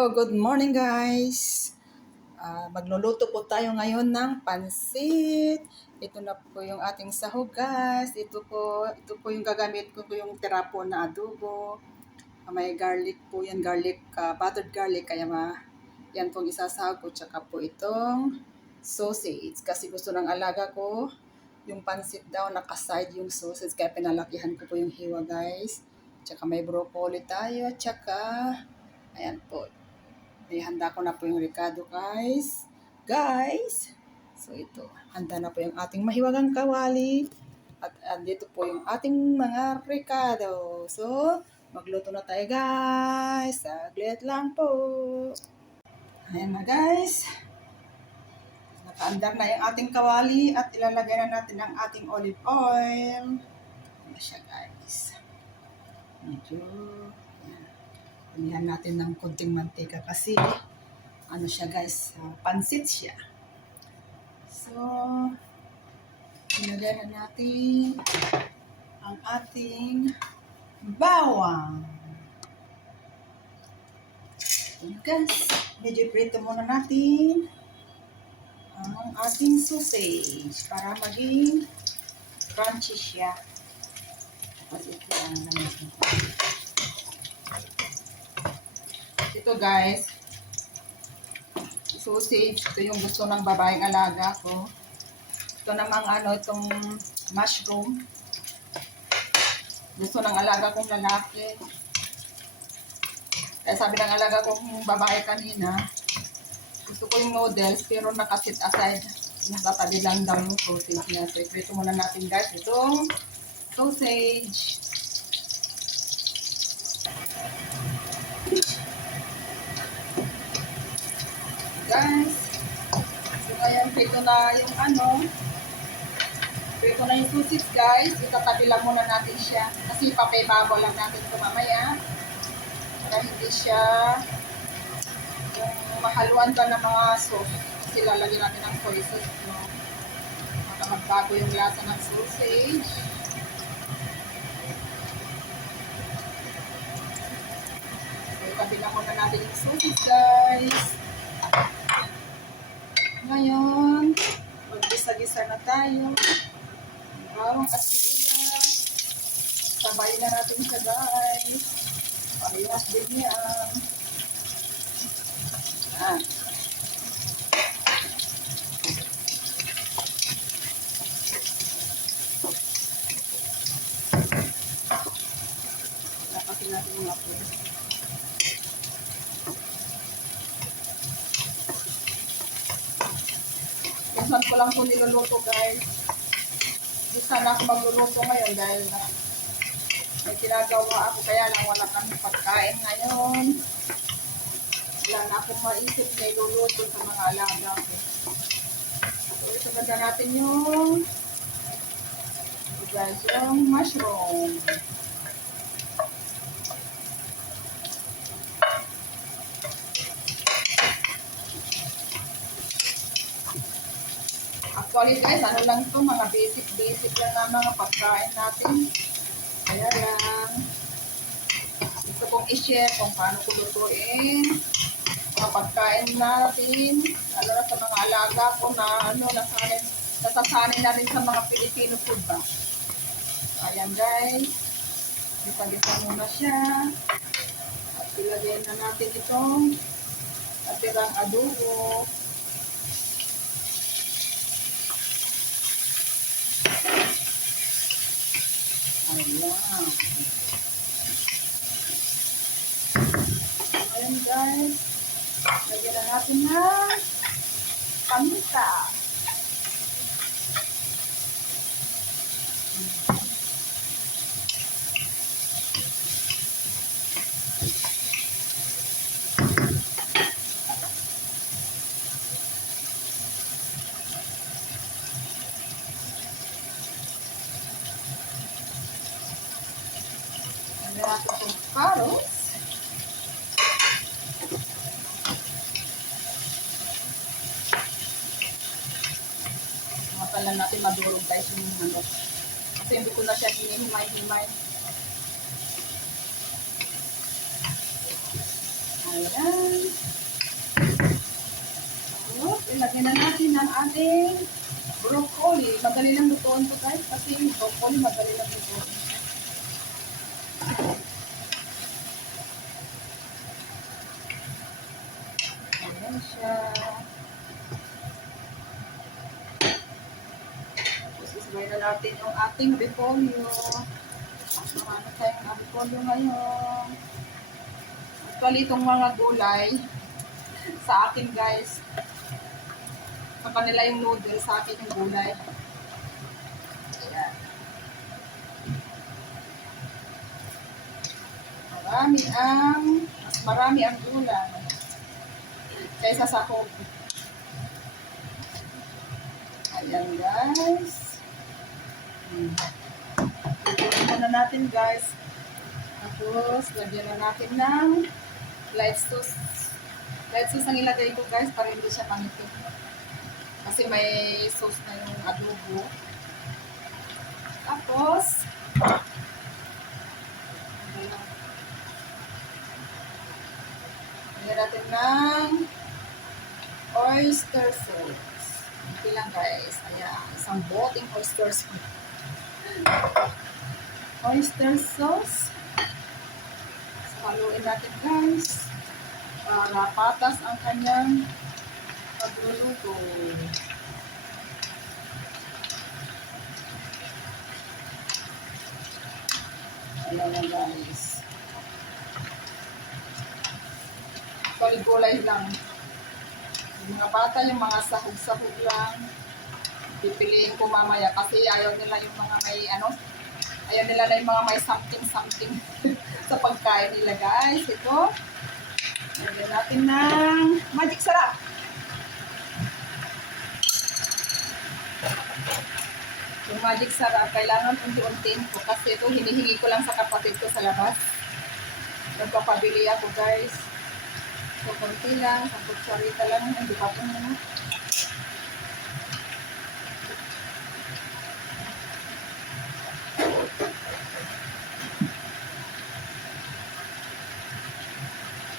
So, good morning guys! Ah, magluluto po tayo ngayon ng pansit. Ito na po yung ating sahog guys. Ito po, ito po yung gagamit ko po yung tirapo na adobo. Ah, may garlic po yan, garlic, ah, buttered garlic. Kaya ma, yan pong isasahog ko. Tsaka po itong sausage. Kasi gusto ng alaga ko, yung pansit daw nakaside yung sausage. Kaya pinalakihan ko po yung hiwa guys. Tsaka may broccoli tayo. Tsaka, ayan po, may handa ko na po yung Ricardo, guys. Guys! So, ito. Handa na po yung ating mahiwagang kawali. At andito po yung ating mga Ricardo. So, magluto na tayo, guys. Saglit lang po. Ayan na, guys. Nakaandar na yung ating kawali at ilalagay na natin ang ating olive oil. Na siya, guys. Medyo, Pilihan natin ng konting mantika kasi ano siya guys, uh, pansit siya. So, ilagay na natin ang ating bawang. Ayan, guys, medyo prito muna natin ang ating sausage para maging crunchy siya. Tapos ito ang naman ito guys, sausage. Ito yung gusto ng babaeng alaga ko. Ito namang ano, itong mushroom. Gusto ng alaga kong lalaki. Kaya sabi ng alaga kong babae kanina, gusto ko yung noodles pero nakasit aside. Nakatabi lang daw yung sausage niya. So, iprito muna natin guys itong sausage. Guys. So, ngayon, prito na yung ano. Prito na yung sausage, guys. Itatabi lang muna natin siya. Kasi papaybabaw lang natin ito mamaya. Para hindi siya yung mahaluan ka ng mga sauce. Kasi lalagyan natin ng soy sauce. No? Para magbago yung lasa ng sausage. So, itabi lang muna natin yung sausage, guys. Ngayon, maggisa-gisa na tayo. Bawang sibuyas. Sabay na natin siya guys. Parehas din yan. Ah. Lapasin natin yung apple. Minsan ko lang po niluluto guys. Di sana ako magluluto ngayon dahil na may ginagawa ako kaya lang wala kami pagkain ngayon. Wala na akong maisip na iluluto sa mga alaga ko. So ito ganda natin yung guys, yung mushroom. Actually guys, ano lang to mga basic-basic lang na mga pagkain natin. Kaya lang, gusto kong i-share kung paano ko lutuin mga pagkain natin, lalo na sa mga alaga ko na ano, nasanin, nasasanin na rin sa mga Filipino food ba. Ayan guys, gisa-gisa muna siya. At ilagay na natin itong natirang adobo. Ayan. Ayan guys. Lagyan na natin na paminta. Natin itong carrots. lang natin madurog guys yung manok. Kasi hindi ko na siya hinihimay-himay. Ayan. Tapos, ilagay na natin ang ating broccoli. Madali lang lutuan to guys kasi yung broccoli madali lang lutuan. Ayan siya. Tapos isabay na natin yung ating repolyo. Marami tayong repolyo ngayon. Actually, itong mga gulay sa akin guys. Sa kanila yung noodles, sa akin yung gulay. Marami ang, marami ang gulay kaysa sa coke. Ayan guys. Hmm. Muna natin guys. Tapos, lagyan na natin ng light sauce. Light sauce ang ilagay ko guys para hindi siya pangipin. Kasi may sauce na yung adobo. Tapos, lagyan natin ng oyster sauce. Ito lang guys. Ayan, isang boteng oyster sauce. Oyster sauce. So, haluin natin guys. Para patas ang kanyang pagluluto. Ayan na guys. Gulay lang. Yung mga bata, yung mga sahog-sahog lang. Pipiliin ko mamaya kasi ayaw nila yung mga may ano, ayaw nila na yung mga may something-something sa pagkain nila guys. Ito. Lagyan natin ng magic sarap. Yung magic sarap, kailangan unti-untiin ko kasi ito hinihingi ko lang sa kapatid ko sa labas. Nagpapabili ako guys. So, konti lang, sa kutsarita lang, hindi pa muna.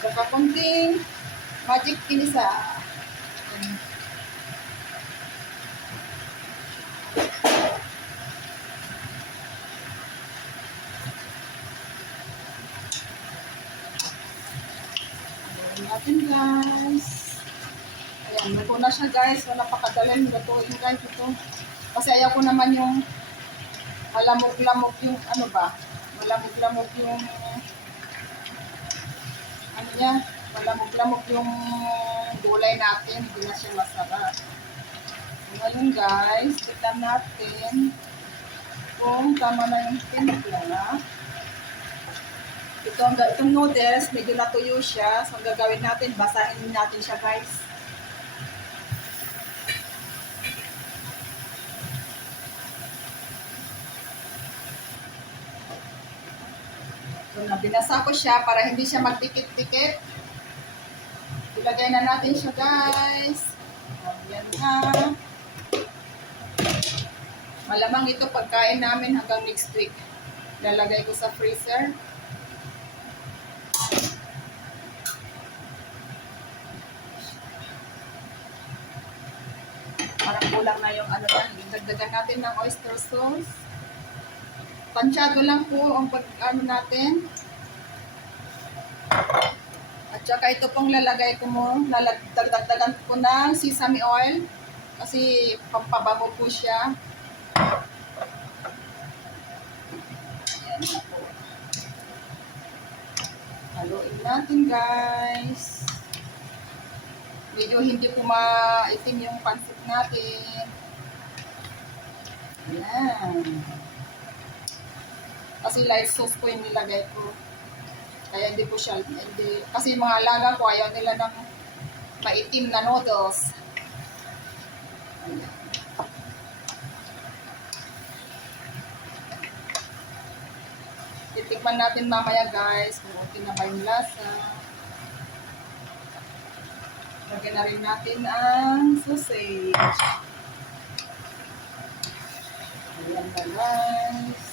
Saka konting magic pinisa. Ayan. Ayan natin guys. Ayan, luto na siya guys. So, napakadaling lutuin guys ito. Kasi ayaw ko naman yung malamog-lamog yung ano ba? Malamog-lamog yung ano niya, malamog-lamog yung gulay natin. Hindi na siya masarap. Ngayon guys, tignan natin kung tama na yung timpla. Ito ang itong noodles, medyo natuyo siya. So, ang gagawin natin, basahin natin siya, guys. So, na binasa ko siya para hindi siya magdikit-dikit. Ilagay na natin siya, guys. Ayan na. Malamang ito pagkain namin hanggang next week. Lalagay ko sa freezer. Kulang na yung ano yan. Dagdagan natin ng oyster sauce. Pansyado lang po ang pag ano natin. At saka ito pong lalagay ko mo, lalagdagan ko ng sesame oil. Kasi pampabango po siya. Ayan na po. Haluin natin guys. Medyo hindi po maitim yung pansit natin. Ayan. Kasi light sauce po yung nilagay ko. Kaya hindi po siya, hindi, kasi mga alaga ko ayaw nila ng maitim na noodles. Ayan. Titikman natin mamaya guys kung okay na ba yung lasa. Lagyan na rin natin ang sausage. Ayan na guys.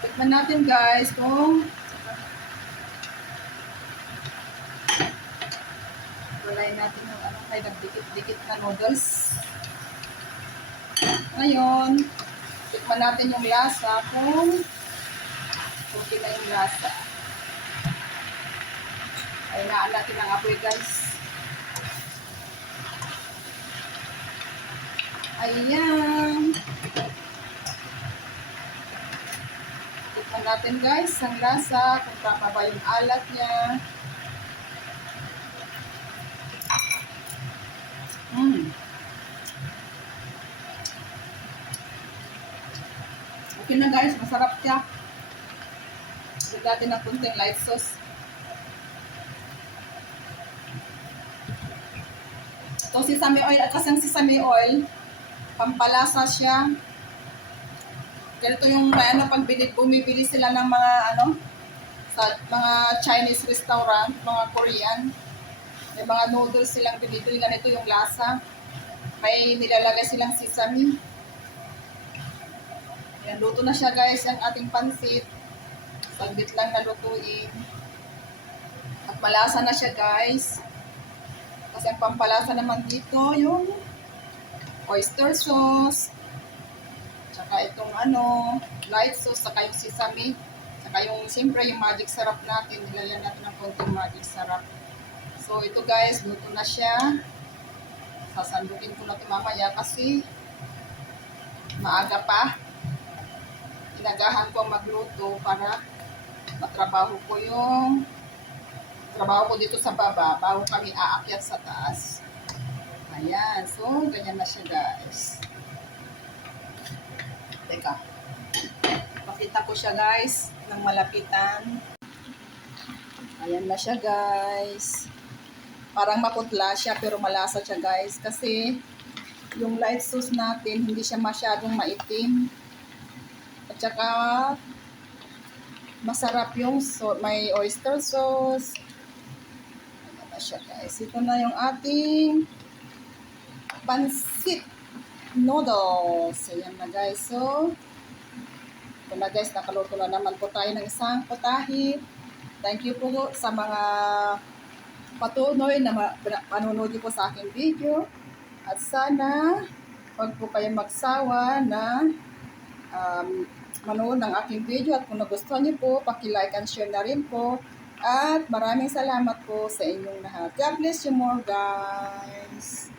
Tikman natin guys kung Walay natin yung ano, kay nagdikit-dikit na noodles. Ngayon, tikman natin yung lasa kung okay na yung lasa. Ay, naan natin ang apoy guys. Ayan. Tikman natin guys ang lasa, kung tama ba yung alat niya. Mm. Okay na guys, masarap siya. Lagyan natin ng kunting light sauce. Ito sesame oil, at kasang sesame oil, pampalasa siya. Ganito yung ano, pag bili, bumibili sila ng mga ano, sa mga Chinese restaurant, mga Korean, may mga noodles silang binibili, ganito yung lasa. May nilalagay silang sesame. Yan, luto na siya guys, ang ating pansit. Saglit lang na lutuin. At malasa na siya guys. Kasi ang pampalasa naman dito, yung oyster sauce. Tsaka itong ano, light sauce, tsaka yung sesame. Tsaka yung, siyempre, yung magic sarap natin. Nilagyan natin ng konting magic sarap. So, ito guys, luto na siya. Sasandukin ko na ito mamaya kasi maaga pa. Inagahan ko magluto para matrabaho ko yung trabaho ko dito sa baba bago kami aakyat sa taas. Ayan. So, ganyan na siya guys. Teka. Pakita ko siya guys ng malapitan. Ayan na siya guys. Parang maputla siya pero malasa siya guys. Kasi yung light sauce natin hindi siya masyadong maitim. At saka masarap yung so may oyster sauce. Ayan na siya guys. Ito na yung ating pansit noodles. Ayan na guys. So, ito na guys, nakaluto na naman po tayo ng isang potahi. Thank you po sa mga patuloy na panonood po sa aking video. At sana, huwag po kayo magsawa na um, manood ng aking video. At kung nagustuhan niyo po, paki-like and share na rin po. At maraming salamat po sa inyong lahat. God bless you more guys.